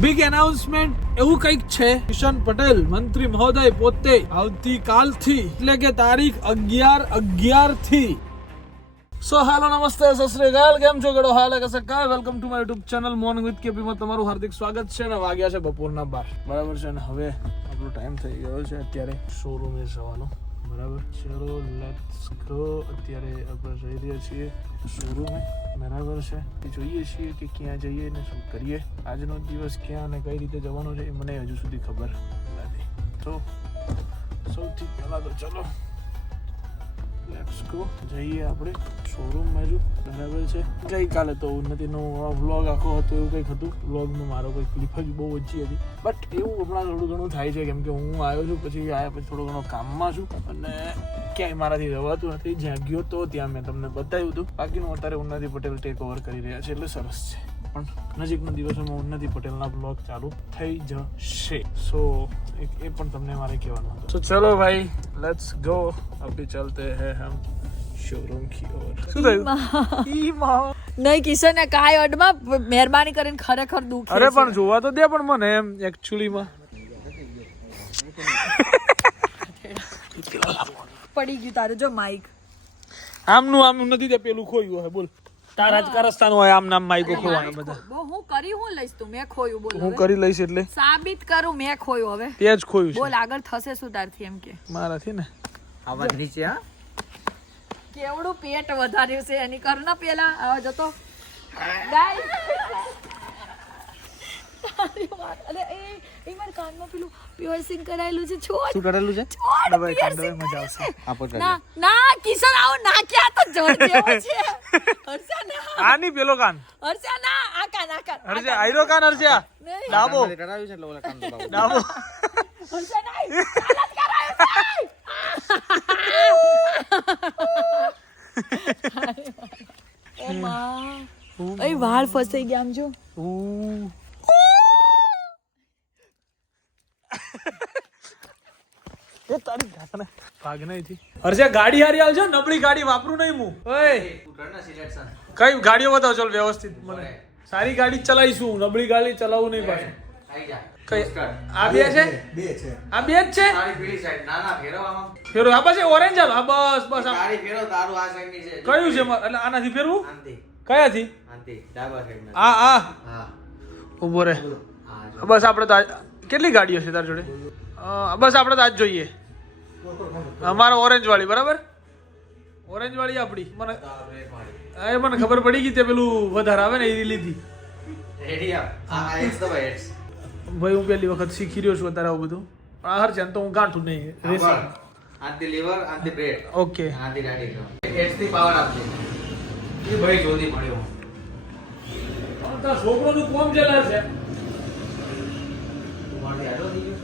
Big announcement એવું કંઈક છે. કિશન પટેલ મંત્રી મહોદય પોતે આવતીકાલથી એટલે કે તારીખ 11/11 થી. સો હેલો નમસ્તે સત શ્રી અકાલ, કેમ છો ગડો હાલ કસે કાય. Welcome to my YouTube channel morning with KP માં તમારું હાર્દિક સ્વાગત છે. ને વાગ્યા છે બપોરના 12 બરાબર છે. ને હવે આપણો ટાઈમ થઈ ગયો છે અત્યારે શોરૂમે જવાનો બરાબર. ચલો લેટ્સ ગો. અત્યારે આપણે જઈ રહ્યા છીએ શોરૂમે બરાબર છે. જોઈએ છીએ કે ક્યાં જઈએ ને શું કરીએ. આજનો દિવસ ક્યાં અને કઈ રીતે જવાનો છે એ મને હજુ સુધી ખબર નથી. તો સૌથી પહેલાં તો ચલો લેટ્સ ગો, જઈએ આપણે શોરૂમમાં જ બરાબર છે. ગઈકાલે તો ઉન્નતિનો વ્લોગ આખો હતો એવું કંઈક હતું. વ્લોગમાં મારો કોઈ ક્લિપ જ બહુ ઓછી હતી, બટ એવું હમણાં થોડું ઘણું થાય છે કેમ કે હું આવ્યો છું, પછી આવ્યા પછી થોડો ઘણો કામમાં છું અને ક્યાંય મારાથી રહેવાતું નથી. જ્યાં ગયો તો ત્યાં મેં તમને બતાવ્યું હતું. બાકીનું અત્યારે ઉન્નતિ પટેલ ટેક ઓવર કરી રહ્યા છે એટલે સરસ છે. પણ નજીકના દિવસોમાં ઉન્નતિ પટેલના બ્લોગ ચાલુ થઈ જશે. સો એ પણ તમને મારે કહેવાનું હતું. તો ચલો ભાઈ લેટ્સ ગો, અભી ચલતે હૈ હમ શોરૂમ કી ઓર. શું થયું? નહીં કિશન ને કાય અડમાં મહેરબાની કરીને ખરેખર દુઃખ. અરે પણ જોવા તો દે પણ મને એમ એકચ્યુઅલીમાં પડી ગયું તારે જો માઈક. આમનું આમ નથી તે પેલું ખોયું હે. બોલ તારા જ કારસ્તાન હોય આમ નામ માઈકો ખોવાના બધા. હું કરી હું લઈશ તું મેં ખોયું. બોલ હું કરી લઈશ એટલે સાબિત કરું મેં ખોયું. હવે તે જ ખોયું છે. બોલ આગળ થશે શું તારથી એમ કે મારાથી ને આવાજ નીચે. હા કેવડું પેટ વધાર્યું છે એની કર ને પેલા આવા જતો ગાઈસ. અરે એ મારા કાનમાં પેલું પિયર્સિંગ કરાયેલું છે. છોડ શું કરેલું છે? દબાઈ કાંડો મજા આવશે. આપો ના ના કિશન આવો ના ક્યાં તો જળ જેવો છે. હર્ષા ના આ ની પેલો કાન હર્ષા ના આ કાન હરજે આયરો કાન હરજે નહીં ડાબો કરાવ્યું છે એટલે ઓલા કાંડો બાબો. ડાબો હર્ષા નહીં ચાલત કરાયો છે. ઓ માં એ વાળ ફસાઈ ગયા આમ જો. એ તારી જાતને ભાગ નહીં થી. હરજે ગાડી હારી આવજો, નબળી ગાડી વાપરું નહીં હું. ઓય કઈ ગાડીઓ બતાવો ચલ વ્યવસ્થિત. મને સારી ગાડી જ ચલાવીશું, નબળી ગાડી ચલાવવું નહીં પાછું. કઈ આ બે છે? આ બે જ છે. ફેરો આ બસ ઓરેન્જ હાલ. હા બસ બસ આ કયું છે એટલે આનાથી ફેરવું કયાથી? આ આ ઉભો રે. બસ આપણે તો કેટલી ગાડીઓ છે તારી જોડે? બસ આપણે તો આજ જોઈએ અમારો ઓરેન્જ વાળી. બરાબર ઓરેન્જ વાળી આપણી. મને મને ખબર પડી ગઈ તે પેલું વધારે આવે ને એ લીધી. ભાઈ હું પહેલી વખત શીખી રહ્યો છું અત્યારે આવું બધું. પણ આ હર છે તો હું ગાંઠું નહીં રેસિંગ. આંધી લીવર આંધી બ્રેડ ઓકે આંધી ગાડી એટ્સ થી પાવર આપજે. એ ભાઈ જોધી પડ્યો. તારા છોકરોનું કોમ ચલાવે છે. મારી આડો થઈ ગયો.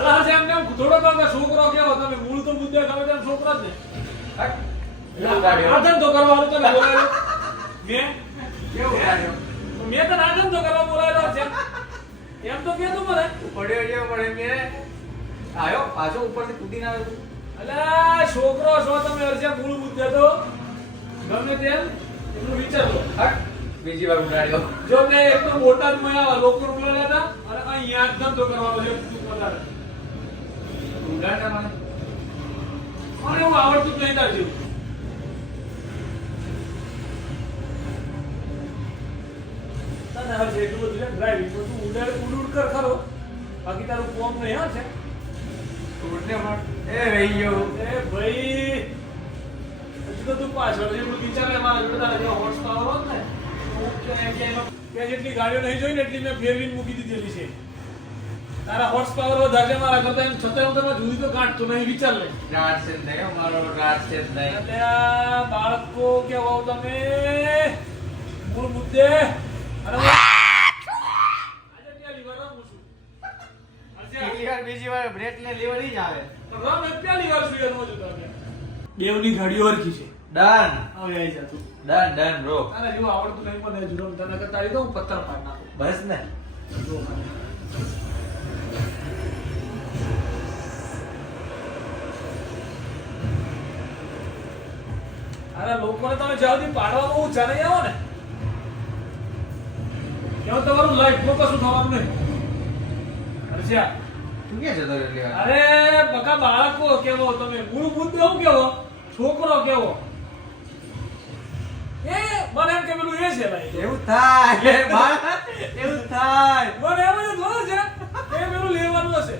અલા હશે એમને થોડો તો છોકરો કેવો તમે મૂળ તો બુદ્ધિ તમે તેમ છોકરો જ ને. આદમ તો કરવાનું તને બોલાયો મેં કેવું ગાડ્યો? મેં તો આદમ તો કરવા બોલાયો છે એમ તો કે તું મને. પડ્યો પડે મેં આયો પાછો ઉપરથી કૂદીને આવ્યો તું. અલા છોકરો છો તમે હરશે મૂળ બુદ્ધિ તો ગમે તેમ એટલું વિચારો. હટ બીજી વાર ઉડાડ્યો. જો મેં એક તો બોટાદમાં આવા લોકો બોલાયા હતા અને અહીંયા જ ધંધો કરવાનો છે તું વધારે. ઉડાડતા મને મને એવું આવડતું જ નહીં તાર જેવું. તને હરશે એટલું બધું છે ડ્રાઇવિંગ તું ઉડ કર ખરો, બાકી તારું કોમ નહીં હા છે. ઉડને પણ એ રહી ગયો. એ ભાઈ હજુ તો તું પાછળ જેટલું વિચારે મારા જોડે તારા જેવો હોર્સ પાવર હોત ને હું ક્યાંય જેટલી ગાડીઓ નહીં જોઈ ને એટલી મેં ફેરવીને મૂકી દીધેલી છે. તારા હોર્સ પાવર વધારે છે મારા કરતા, એમ છતાં હું તમે જુદી તો ગાંઠતો નહીં. વિચાર લે રાત છે નહીં મારો રાત છે નહીં. એટલે આ બાળકો કેવો તમે મૂળ મુદ્દે. અરે આજે ત્યાં લીવર રમું છું. બીજી વાર બ્રેક ને લીવર જ આવે. રમ એ પહેલી વાર છું યાર મોજો તમે. બેવની ગાડીઓ હરખી છે. ડન હવે આવી જા તું. Done bro. તારે જેવું આવડતું નહીં મને હજુ રમ તને કરતા આવી દઉં પથ્થર પાડ નાખું. બસ ને જો ખાલી. અરે લોકોને તમે જ્યાં સુધી પાડવામાં ઊંચા નહીં આવો ને એવું તમારું લાઈફ ફોકસ થવાનું નહીં. હર્ષિયા, તું ક્યાં જતો રહ્યો એટલી વાર? અરે બકા બાળકો કેવો તમે, મૂળ મુદ્દો કેવો, છોકરો કેવો. એ મને એમ કે પેલું એ છે ભાઈ, એવું થાય એવું થાય. મને એમ જ થોડું છે એ પેલું લેવાનું હશે.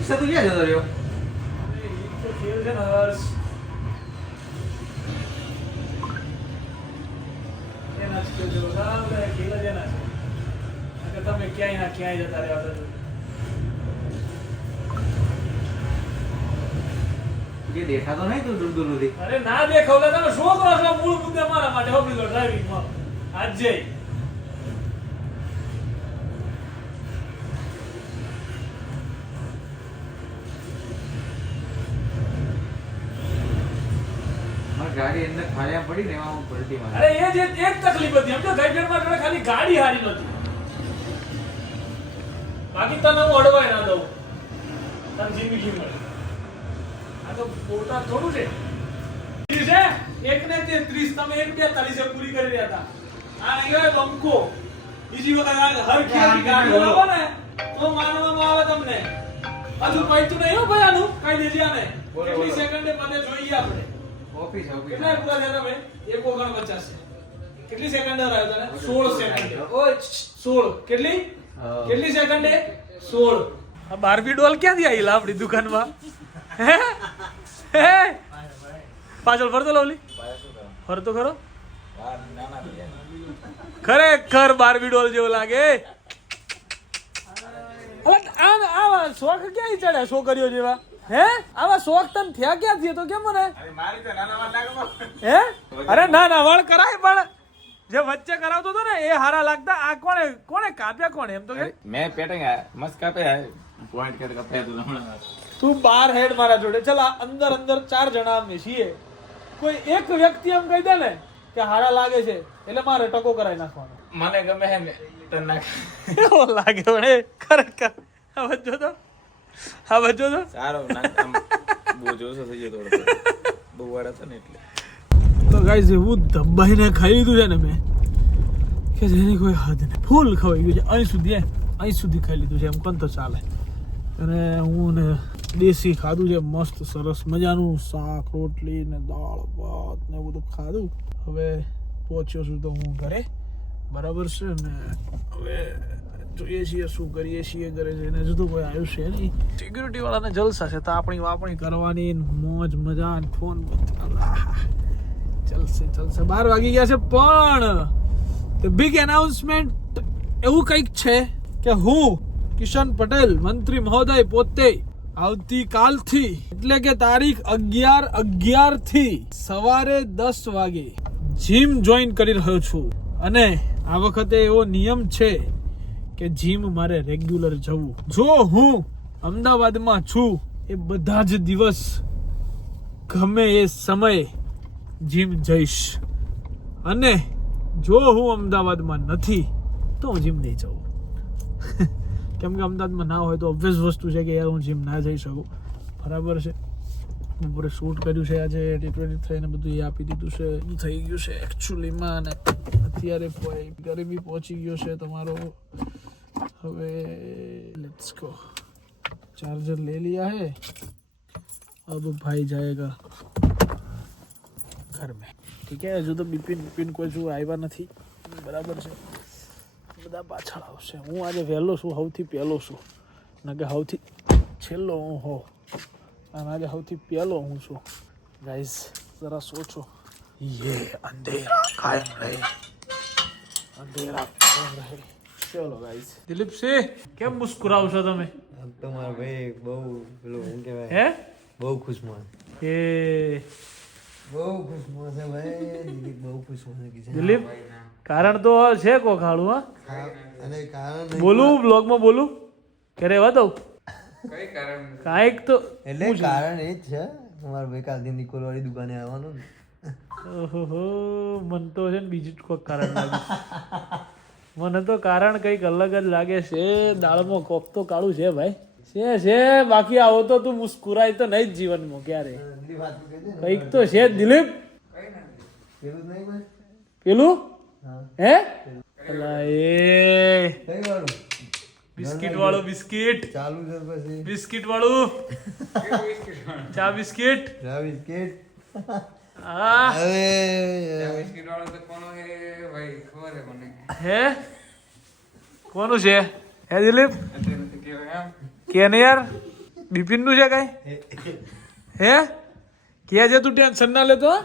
ઈશા, તું ક્યાં જતો રહ્યો? અરે, ઈ તો ખેલ છે ને હર્ષ. એના જ ખેલ છે, બધા ખેલ જ એના છે. નકર તમે ક્યાંય ના ક્યાંય જતા રહ્યા હતા. જે દેખાતો નહીં તું દૂર દૂર સુધી. અરે ના દેખાવતા તમે શું કરો છો? મૂળ મુદ્દે મારા માટે હોબી લો ડ્રાઇવિંગમાં આજ જઈ. મારી ગાડી અંદર ખાલી પડી ને એમાં હું પલટી મારી. અરે એ જ તકલીફ હતી. સમજો ગાઈડરમાં જોડે ખાલી ગાડી હારી નહોતી. બાકી તને હું અડવાય ના દઉં. તને જિંદગી મળે. આ તો બોટા થોડું છે. છે 1 ને 33 તમે 1:42 પૂરી કરી રહ્યા હતા. આ નહીં હોય બંકો. બીજી વખત આ હરખી હરખી ગાડીઓ લાવો ને તો માનવામાં આવે તમને. હજુ પૈતું નહીં હો ભાઈ આનું. કઈ દેજે આને. કેટલી સેકન્ડે મને જોઈએ આપણે. ઓફિસ કેટલા પૂરા થયા તમે? 1:49 છે. કેટલી સેકન્ડ આવ્યો તને? 16 સેકન્ડ. ઓય 16. કેટલી? કેટલી સેકન્ડે? 16. આ બાર્બી ડોલ ક્યાંથી આવી લા આપણી દુકાનમાં? હે હે પાછળ ફરતો લવલી ફરતો ખરો ખરેખર બાર્બી ડોલ જેવો લાગે. આવા શોખ ક્યાંય ચડ્યા છોકરીઓ જેવા? હે આવા શોખ તને થયા ક્યાંથી? તો કેમ મને હે? અરે ના ના વાળ કરાય, પણ જે વચ્ચે કરાવતો હતો ને એ હારા લાગતા. આ કોણે કાપ્યા? કોણે એમ તો કે मैं पेटेंगे मस्त कापे है पॉइंट कर कापे तो हमारा તું બાર હેડ મારા જોડે. ચલ આ અંદર 4 જણા અમે છીએ. કોઈ એક વ્યક્તિ એમ કહી દે ને કે હારા લાગે છે એટલે મારે ટકો કરાવી નાખવાનો. મને ગમે હે ને તને નાખ એવો લાગે વળે ખરેખર. આ વચ્ચો તો સારો નાખ આમ બહુ જોશો થઈ ગયો થોડો બહુ વાળા છે ને એટલે તો ગાઈઝ એવું દબાઈને ખાઈ લીધું છે ને મેં કે જેની કોઈ હદ નહીં. ફૂલ ખવાઈ ગયું છે. અહીં સુધી ખાઈ લીધું છે એમ કોણ તો ચાલે. અને હું ને દેશી ખાધું છે મસ્ત સરસ મજાનું શાક રોટલી ને દાળ ભાત ને બધું ખાધું. હવે પહોંચ્યો છું તો હું ઘરે, બરાબર છે ને. હવે જોઈએ છીએ શું કરીએ છીએ ઘરે જઈને. હજુ તો કોઈ આવ્યું છે નહીં. સિક્યુરિટી વાળાને જલસા છે તો આપણી વાપણી કરવાની મોજ મજા ફોન ચાલશે. 12 વાગી ગયા છે પણ બિગ એનાઉન્સમેન્ટ એવું કંઈક છે કે હું કિશન પટેલ મંત્રી મહોદય પોતે આવતીકાલથી એટલે કે તારીખ 11/11 થી સવારે 10 વાગે જીમ જોઈન કરી રહ્યો છું. અને આ વખતે એવો નિયમ છે કે જીમ મારે રેગ્યુલર જવું. જો હું અમદાવાદમાં છું એ બધા જ દિવસ ગમે એ સમયે જીમ જઈશ. અને જો હું અમદાવાદમાં નથી તો હું જીમ નહીં જાઉં. કેમ કે અમદાવાદમાં ના હોય તો ઓબ્વિયસ વસ્તુ છે કે યાર હું જીમ ના જઈ શકું. બરાબર છે. બપોરે શૂટ કર્યું છે આજે T20 થઈને બધું એ આપી દીધું છે. થઈ ગયું છે એકચ્યુઅલીમાં. અને અત્યારે ઘરે બી પહોંચી ગયો છે તમારો. હવે લેટ્સ ગો. ચાર્જર ले लिया है. अब भाई जाएगा घर में. ઠીક છે. હજુ તો બિપિન કોઈ શું આવ્યા નથી. બરાબર છે. બધા પાછળ આવશે. હું આજે વહેલો છું, સૌથી પહેલો છું. ના કે સૌથી છેલ્લો હું હો. અને આજે સૌથી પહેલો હું છું. ગાઈઝ જરા સોચો. ये अंधेरा कायम रहे, अंधेरा कायम रहे. ચલો ગાઈઝ. દિલીપ સિંહ કેમ મુસ્કુરાવ છો તમે? તમારો ભાઈ બહુ પેલું શું કહેવાય હે બહુ ખુશમાં એ બહુ ખુશમાં છે ભાઈ. દિલીપ બહુ ખુશમાં છે કિશન. દિલીપ કારણ તો છે કો ખાડું. હા અને કારણ નહીં બોલું બ્લોગમાં બોલું કે રેવા દઉં કઈ કારણ? કાંઈક તો એટલે કારણ એ જ છે તમારા ભાઈ કાલથી નિકોલ વાળી દુકાને આવવાનું ને. ઓહો મન તો છે ને બીજું જ કોઈક કારણ લાગે. મને તો કારણ કંઈક અલગ જ લાગે છે. દાળમાં કોક તો કાળું છે ભાઈ. છે બાકી આવો તો તું મુસ્કુરાય તો નહીં જ જીવનમાં ક્યારે દિલીપ વાત કહી દે ને. કઈક તો છે જ દિલીપ પેલું જ નહીં કોઈ? પેલું હા. હે અલા એ કઈ વાળું? બિસ્કિટ વાળું બિસ્કિટ ચાલુ છે પછી. બિસ્કિટ વાળું ચા બિસ્કિટ જા બિસ્કિટ. હા અરે બિસ્કિટ વાળો તો કોનો હે ભાઈ ખબર હે મને હે કોનું છે હે દિલીપ અત્યારે તો કેવાય એમ કે ને યાર બિપિન નું છે કઈ હે કે છે તું ટેન્શન ના લેતો હો?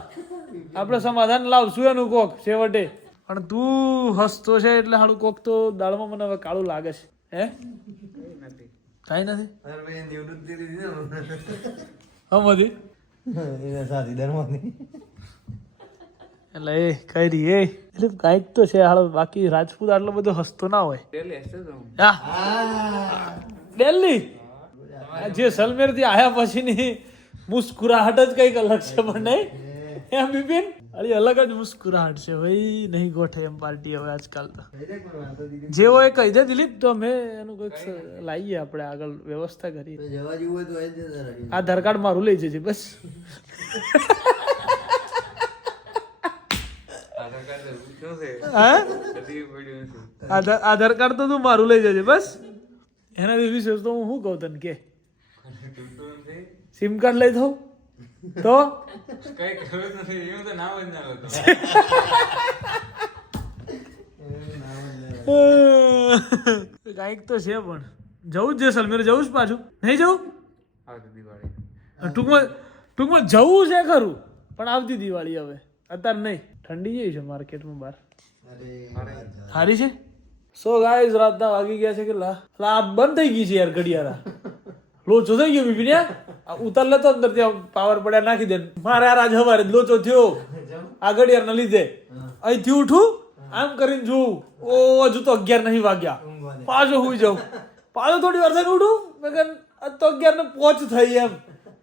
આપણે સમાધાન લાવશું એનું કોક છેવટે પણ તું હસતો છે એટલે હાલું કોક તો દાળમાં મને હવે કાળું લાગે છે હે કાંઈ નથી અરે ભાઈ નિવૃત્તિ લીધી ને હમણાં એના સાથીદારમાંથી. એટલે એ કઈ રહી એ એટલે કાંઈક તો છે હાલ બાકી રાજપૂત આટલો બધો હસતો ના હોય ડેલી હશે તો હા દિલ્હી જે સલમેર થી આયા પછીની મુસ્કુરાહટ જ કઈક અલગ છે પણ નહીં એમ બિપિન અરે અલગ જ મુસ્કુરાહટ છે ભાઈ નહીં ગોઠે એમ પાર્ટી હવે આજકાલ તો જે હોય કહી દે દિલીપ તો અમે એનું કંઈક લાવીએ આપણે આગળ વ્યવસ્થા કરી તો જવા જેવું હોય તો એ જ જતા રહી. આધાર કાર્ડ મારું લઈ જજે બસ આધાર કાર્ડ શું છે હા બધી પડ્યું છે આધાર કાર્ડ તો તું મારું લઈ જજે બસ એનાથી વિશેષ તો હું શું કહું તને કે સિમ કાર્ડ લઈ દઉં તો કઈ ખબર નથી એવું તો નામ જ ના લેતો કાંઈક તો છે પણ જવું જ છે સલમેર જવું જ પાછું નહીં જવું આવતી દિવાળી ટૂંકમાં જવું છે ખરું પણ આવતી દિવાળી હવે અત્યારે નહીં ઠંડી જેવી છે માર્કેટમાં બહાર સારી છે સો ગાઈઝ રાતના વાગી ગયા છે કેટલા આ બંધ થઈ ગઈ છે યાર ઘડિયાળા લોચો થઈ ગયો બીબી ઉતાર લેતો અંદર ત્યાં પાવર પડ્યા નાખી દે મારે આ રાજ હવારે લોચો થયો આ ઘડિયાળના લીધે અહીંથી ઉઠું આમ કરીને જોઉં ઓ હજુ તો 11 નહીં વાગ્યા પાછો હુઈ જાઉં પાછો થોડી વાર થઈને ઉઠું મેં કહે તો 11 ને પોચ થઈ એમ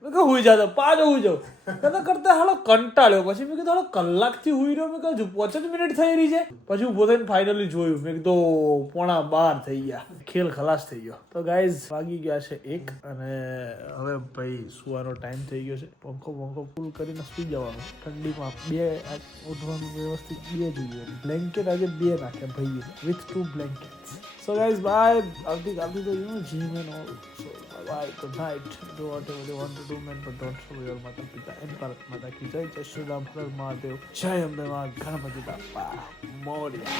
મેં કહું હુઈ જાતો પાછો હુઈ જાઉં કરતા કરતા હાલો કંટાળ્યો પછી મેં કીધું હાલો કલાકથી હુઈ રહ્યો મેં કહ્યું 5 જ મિનિટ થઈ રહી છે પછી ઉભો થઈને ફાઇનલી જોયું મેં કીધું 11:15 થઈ ગયા ખેલ ખલાસ થઈ ગયો તો ગાઈઝ વાગી ગયા છે 1 અને હવે ભાઈ સુવાનો ટાઈમ થઈ ગયો છે પંખો ફૂલ કરીને સુઈ જવાનું ઠંડીમાં 2 ઉઠવાનું વ્યવસ્થિત 2 જોઈએ બ્લેન્કેટ આજે 2 નાખ્યા ભાઈ વિથ 2 બ્લેન્કેટ્સ સો ગાઈઝ બાય આવતીકાલથી તો gym and all so bye good night do whatever you want to do man but don't forget your માતા પિતા એન્ડ ભારત માતા કી જય જય શ્રી રામ હર મહાદેવ જય અંબે મા ગણપતિ બાપા મોર્યા